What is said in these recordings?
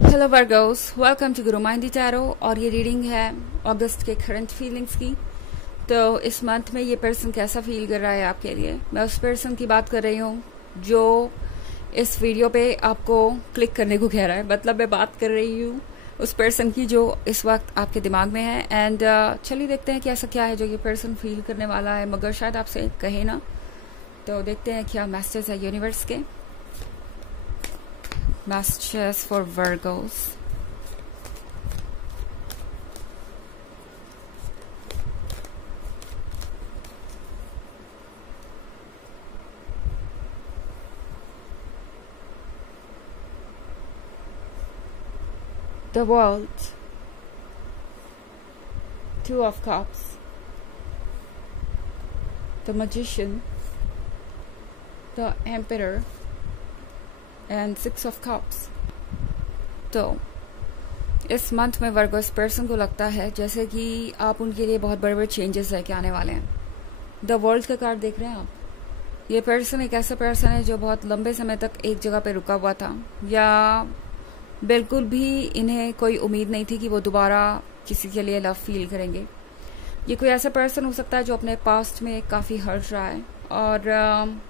Hello Virgo's, welcome to Guru माइंडी tarot. और ये reading है अगस्त के करंट फीलिंग्स की। तो इस मंथ में ये पर्सन कैसा फील कर रहा है आपके लिए, मैं उस पर्सन की बात कर रही हूँ जो इस वीडियो पे आपको क्लिक करने को कह रहा है। मतलब मैं बात कर रही हूँ उस पर्सन की जो इस वक्त आपके दिमाग में है। एंड चलिए देखते हैं कि ऐसा क्या है जो ये पर्सन फील करने वाला है, मगर शायद आपसे कहे ना। तो देखते हैं क्या मैसेज है यूनिवर्स के। Messages for Virgos. The World. Two of Cups. The Magician. The Emperor. And 6 of cups. तो इस मंथ में वर्गो इस पर्सन को लगता है जैसे कि आप उनके लिए बहुत बड़े बड़े चेंजेस लेके आने वाले हैं। द वर्ल्ड का कार्ड देख रहे हैं आप। ये पर्सन एक ऐसा पर्सन है जो बहुत लंबे समय तक एक जगह पे रुका हुआ था, या बिल्कुल भी इन्हें कोई उम्मीद नहीं थी कि वो दोबारा किसी के लिए लव फील करेंगे। ये कोई ऐसा पर्सन हो सकता है जो अपने पास्ट में काफ़ी हर्ट रहा है, और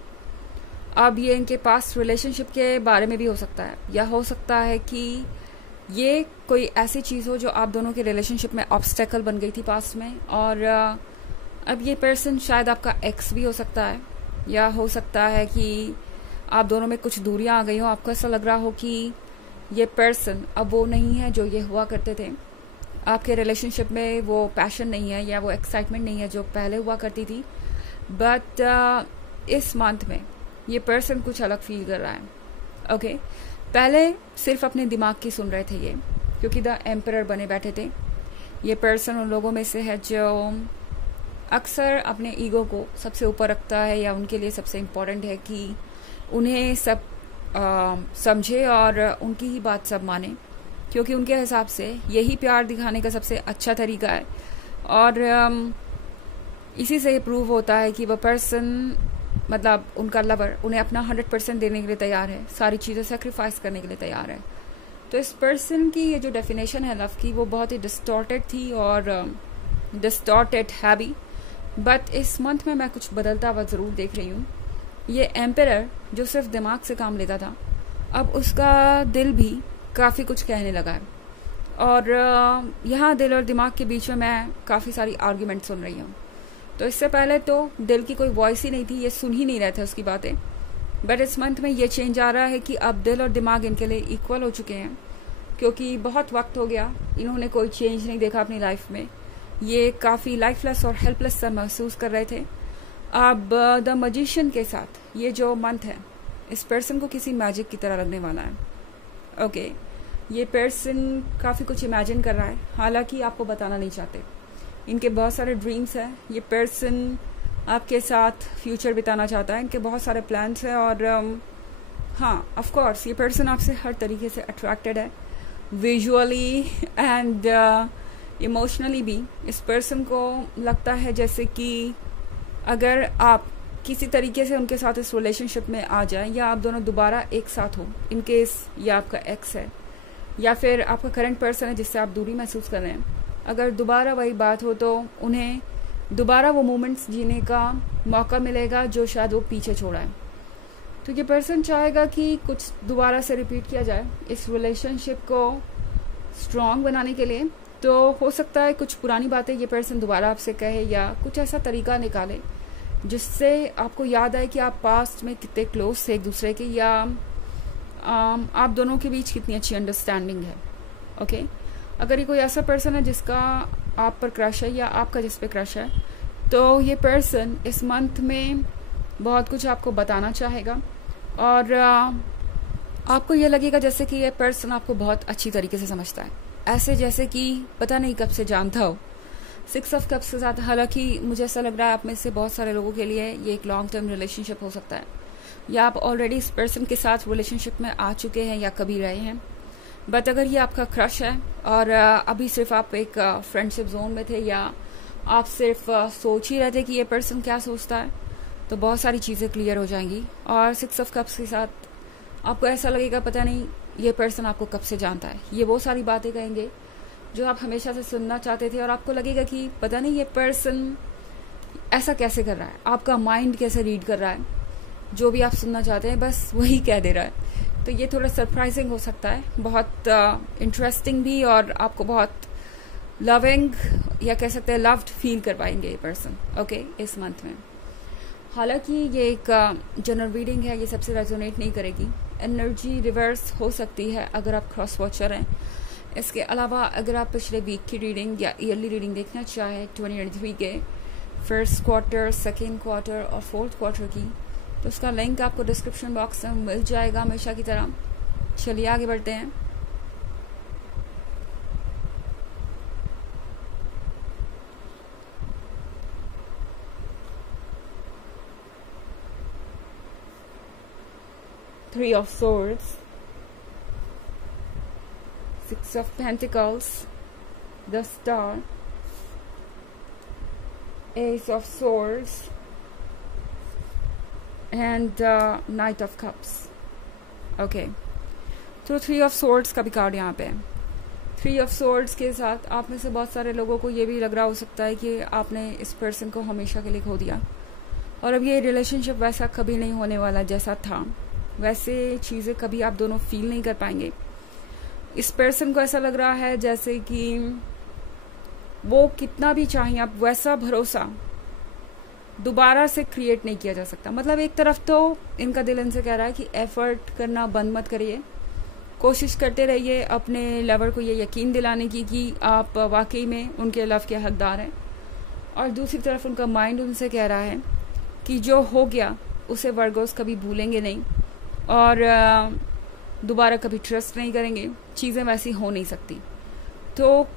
अब ये इनके पास्ट रिलेशनशिप के बारे में भी हो सकता है, या हो सकता है कि ये कोई ऐसी चीज़ हो जो आप दोनों के रिलेशनशिप में ऑब्स्टेकल बन गई थी पास्ट में। और अब ये पर्सन शायद आपका एक्स भी हो सकता है, या हो सकता है कि आप दोनों में कुछ दूरियां आ गई हो। आपको ऐसा लग रहा हो कि ये पर्सन अब वो नहीं है जो ये हुआ करते थे। आपके रिलेशनशिप में वो पैशन नहीं है या वो एक्साइटमेंट नहीं है जो पहले हुआ करती थी। बट इस मंथ में ये पर्सन कुछ अलग फील कर रहा है। ओके, पहले सिर्फ अपने दिमाग की सुन रहे थे ये, क्योंकि द एम्परर बने बैठे थे। ये पर्सन उन लोगों में से है जो अक्सर अपने ईगो को सबसे ऊपर रखता है, या उनके लिए सबसे इम्पोर्टेंट है कि उन्हें सब समझे और उनकी ही बात सब माने, क्योंकि उनके हिसाब से यही प्यार दिखाने का सबसे अच्छा तरीका है। और इसी से ये प्रूव होता है कि वह पर्सन, मतलब उनका लवर, उन्हें अपना 100% देने के लिए तैयार है, सारी चीज़ें सेक्रीफाइस करने के लिए तैयार है। तो इस पर्सन की ये जो डेफिनेशन है लव की, वो बहुत ही डिस्टॉर्टेड थी और डिस्टॉर्टेड है भी। बट इस मंथ में मैं कुछ बदलता हुआ ज़रूर देख रही हूँ। ये एम्परर जो सिर्फ दिमाग से काम लेता था, अब उसका दिल भी काफ़ी कुछ कहने लगा है। और यहाँ दिल और दिमाग के बीच में मैं काफ़ी सारी आर्ग्यूमेंट सुन रही हूँ। तो इससे पहले तो दिल की कोई वॉइस ही नहीं थी, ये सुन ही नहीं रहे थे उसकी बातें। बट इस मंथ में ये चेंज आ रहा है कि अब दिल और दिमाग इनके लिए इक्वल हो चुके हैं, क्योंकि बहुत वक्त हो गया इन्होंने कोई चेंज नहीं देखा अपनी लाइफ में। ये काफ़ी लाइफलेस और हेल्पलेस सा महसूस कर रहे थे। अब द मैजिशियन के साथ ये जो मंथ है, इस पर्सन को किसी मैजिक की तरह लगने वाला है। ओके, ये पर्सन काफ़ी कुछ इमेजिन कर रहा है, हालांकि आपको बताना नहीं चाहते। इनके बहुत सारे ड्रीम्स हैं। ये पर्सन आपके साथ फ्यूचर बिताना चाहता है, इनके बहुत सारे प्लान्स हैं। और हाँ, ऑफ कोर्स ये पर्सन आपसे हर तरीके से अट्रैक्टेड है, विजुअली एंड इमोशनली भी। इस पर्सन को लगता है जैसे कि अगर आप किसी तरीके से उनके साथ इस रिलेशनशिप में आ जाए, या आप दोनों दोबारा एक साथ हो, इन केस ये आपका एक्स है या फिर आपका करंट पर्सन है जिससे आप दूरी महसूस कर रहे हैं, अगर दोबारा वही बात हो तो उन्हें दोबारा वो मोमेंट्स जीने का मौका मिलेगा जो शायद वो पीछे छोड़ा है। तो ये पर्सन चाहेगा कि कुछ दोबारा से रिपीट किया जाए इस रिलेशनशिप को स्ट्रॉन्ग बनाने के लिए। तो हो सकता है कुछ पुरानी बातें ये पर्सन दोबारा आपसे कहे, या कुछ ऐसा तरीका निकाले जिससे आपको याद आए कि आप पास्ट में कितने क्लोज थे एक दूसरे के, या आप दोनों के बीच कितनी अच्छी अंडरस्टैंडिंग है। ओके, अगर ये कोई ऐसा पर्सन है जिसका आप पर क्रश है, या आपका जिस पे क्रश है, तो ये पर्सन इस मंथ में बहुत कुछ आपको बताना चाहेगा। और आपको ये लगेगा जैसे कि ये पर्सन आपको बहुत अच्छी तरीके से समझता है, ऐसे जैसे कि पता नहीं कब से जानता हो। 6 ऑफ कप्स के साथ, हालांकि मुझे ऐसा लग रहा है आप में से बहुत सारे लोगों के लिए ये एक लॉन्ग टर्म रिलेशनशिप हो सकता है, या आप ऑलरेडी इस पर्सन के साथ रिलेशनशिप में आ चुके हैं या कभी रहे हैं। बट अगर ये आपका क्रश है और अभी सिर्फ आप एक फ्रेंडशिप जोन में थे, या आप सिर्फ सोच ही रहे थे कि ये पर्सन क्या सोचता है, तो बहुत सारी चीज़ें क्लियर हो जाएंगी। और 6 ऑफ कप्स के साथ आपको ऐसा लगेगा पता नहीं ये पर्सन आपको कब से जानता है। ये वो सारी बातें कहेंगे जो आप हमेशा से सुनना चाहते थे और आपको लगेगा कि पता नहीं ये पर्सन ऐसा कैसे कर रहा है, आपका माइंड कैसे रीड कर रहा है, जो भी आप सुनना चाहते हैं बस वही कह दे रहा है। तो ये थोड़ा सरप्राइजिंग हो सकता है, बहुत इंटरेस्टिंग भी, और आपको बहुत लविंग या कह सकते हैं लव्ड फील करवाएंगे ये पर्सन ओके इस मंथ में। हालांकि ये एक जनरल रीडिंग है, ये सबसे रेजोनेट नहीं करेगी। एनर्जी रिवर्स हो सकती है अगर आप क्रॉस वॉचर हैं। इसके अलावा अगर आप पिछले वीक की रीडिंग या ईयरली रीडिंग देखना चाहें 2023 के फर्स्ट क्वार्टर, सेकेंड क्वार्टर और फोर्थ क्वार्टर की, तो उसका लिंक आपको डिस्क्रिप्शन बॉक्स में मिल जाएगा हमेशा की तरह। चलिए आगे बढ़ते हैं। Three of Swords, Six of Pentacles, the Star, Ace of Swords and Knight of Cups. Okay, तो Three of Swords का भी कार्ड यहाँ पे है। Three of Swords के साथ आप में से बहुत सारे लोगों को ये भी लग रहा हो सकता है कि आपने इस पर्सन को हमेशा के लिए खो दिया और अब ये रिलेशनशिप वैसा कभी नहीं होने वाला जैसा था। वैसे चीज़ें कभी आप दोनों फील नहीं कर पाएंगे। इस पर्सन को ऐसा लग रहा है जैसे कि वो कितना भी चाहें आप वैसा भरोसा दोबारा से क्रिएट नहीं किया जा सकता। मतलब एक तरफ तो इनका दिल इनसे कह रहा है कि एफर्ट करना बंद मत करिए, कोशिश करते रहिए अपने लवर को ये यकीन दिलाने की कि आप वाकई में उनके लव के हकदार हैं, और दूसरी तरफ उनका माइंड उनसे कह रहा है कि जो हो गया उसे वर्गोस कभी भूलेंगे नहीं और दोबारा कभी ट्रस्ट नहीं करेंगे, चीज़ें वैसी हो नहीं सकती। तो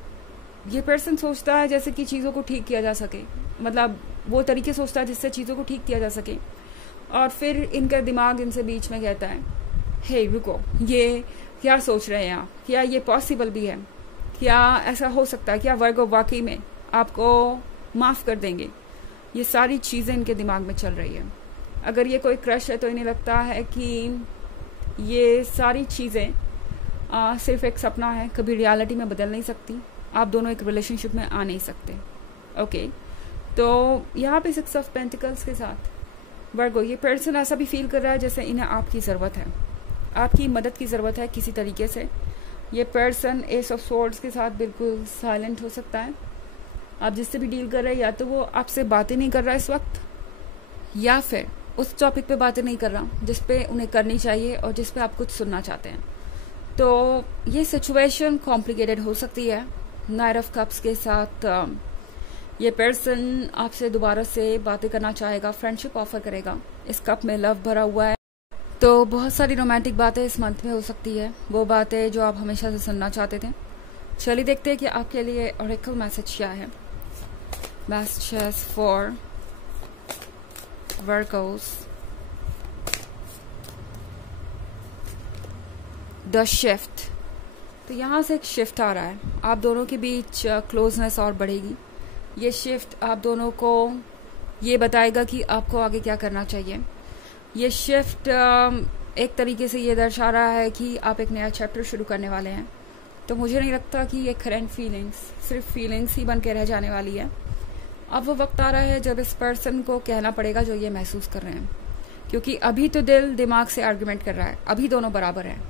ये पर्सन सोचता है जैसे कि चीज़ों को ठीक किया जा सके, मतलब वो तरीके सोचता है जिससे चीज़ों को ठीक किया जा सके, और फिर इनका दिमाग इनसे बीच में कहता है हे रुको, ये क्या सोच रहे हैं आप, क्या ये पॉसिबल भी है, क्या ऐसा हो सकता है, क्या वर्गो वाकई में आपको माफ़ कर देंगे। ये सारी चीज़ें इनके दिमाग में चल रही है। अगर ये कोई क्रश है तो इन्हें लगता है कि ये सारी चीज़ें सिर्फ एक सपना है, कभी रियलिटी में बदल नहीं सकती, आप दोनों एक रिलेशनशिप में आ नहीं सकते ओके। तो यहाँ पे सिक्स ऑफ पेंटिकल्स के साथ वर्गो ये पर्सन ऐसा भी फील कर रहा है जैसे इन्हें आपकी ज़रूरत है, आपकी मदद की ज़रूरत है किसी तरीके से। ये पर्सन एस ऑफ स्वॉर्ड्स के साथ बिल्कुल साइलेंट हो सकता है। आप जिससे भी डील कर रहे हैं या तो वो आपसे बातें नहीं कर रहा है इस वक्त, या फिर उस टॉपिक पे बातें नहीं कर रहा जिस पे उन्हें करनी चाहिए और जिस पे आप कुछ सुनना चाहते हैं। तो ये सिचुएशन कॉम्प्लिकेटेड हो सकती है। नाइट ऑफ कप्स के साथ ये पर्सन आपसे दोबारा से बातें करना चाहेगा, फ्रेंडशिप ऑफर करेगा। इस कप में लव भरा हुआ है, तो बहुत सारी रोमांटिक बातें इस मंथ में हो सकती है, वो बातें जो आप हमेशा से सुनना चाहते थे। चलिए देखते हैं कि आपके लिए ऑरेकल मैसेज क्या है। Message for Virgos, the shift. तो यहाँ से एक शिफ्ट आ रहा है, आप दोनों के बीच क्लोजनेस और बढ़ेगी। ये शिफ्ट आप दोनों को ये बताएगा कि आपको आगे क्या करना चाहिए। ये शिफ्ट एक तरीके से ये दर्शा रहा है कि आप एक नया चैप्टर शुरू करने वाले हैं। तो मुझे नहीं लगता कि ये करंट फीलिंग्स सिर्फ फीलिंग्स ही बन के रह जाने वाली है। अब वो वक्त आ रहा है जब इस पर्सन को कहना पड़ेगा जो ये महसूस कर रहे हैं, क्योंकि अभी तो दिल दिमाग से आर्गुमेंट कर रहा है, अभी दोनों बराबर हैं,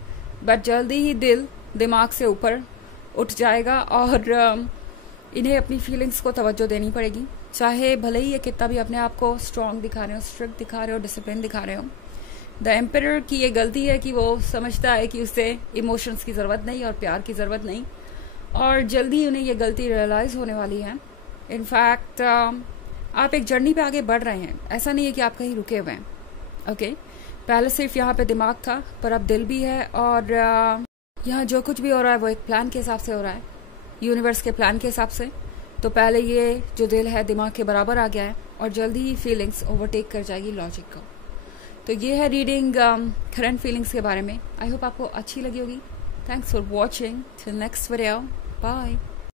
बट जल्दी ही दिल दिमाग से ऊपर उठ जाएगा और इन्हें अपनी फीलिंग्स को तवज्जो देनी पड़ेगी। चाहे भले ही ये कितना भी अपने आप को स्ट्रॉन्ग दिखा रहे हो, स्ट्रिक्ट दिखा रहे हो, डिसिप्लिन दिखा रहे हो। द एम्परर की ये गलती है कि वो समझता है कि उसे इमोशंस की ज़रूरत नहीं और प्यार की ज़रूरत नहीं, और जल्दी उन्हें ये गलती रियलाइज़ होने वाली है। इनफैक्ट आप एक जर्नी पे आगे बढ़ रहे हैं, ऐसा नहीं है कि आप कहीं रुके हुए हैं ओके। पहले सिर्फ यहाँ पे दिमाग था, पर अब दिल भी है, और यहाँ जो कुछ भी हो रहा है वो एक प्लान के हिसाब से हो रहा है, यूनिवर्स के प्लान के हिसाब से। तो पहले ये जो दिल है दिमाग के बराबर आ गया है, और जल्दी ही फीलिंग्स ओवरटेक कर जाएगी लॉजिक को। तो ये है रीडिंग करंट फीलिंग्स के बारे में। आई होप आपको अच्छी लगी होगी। Thanks for watching, till next video, bye.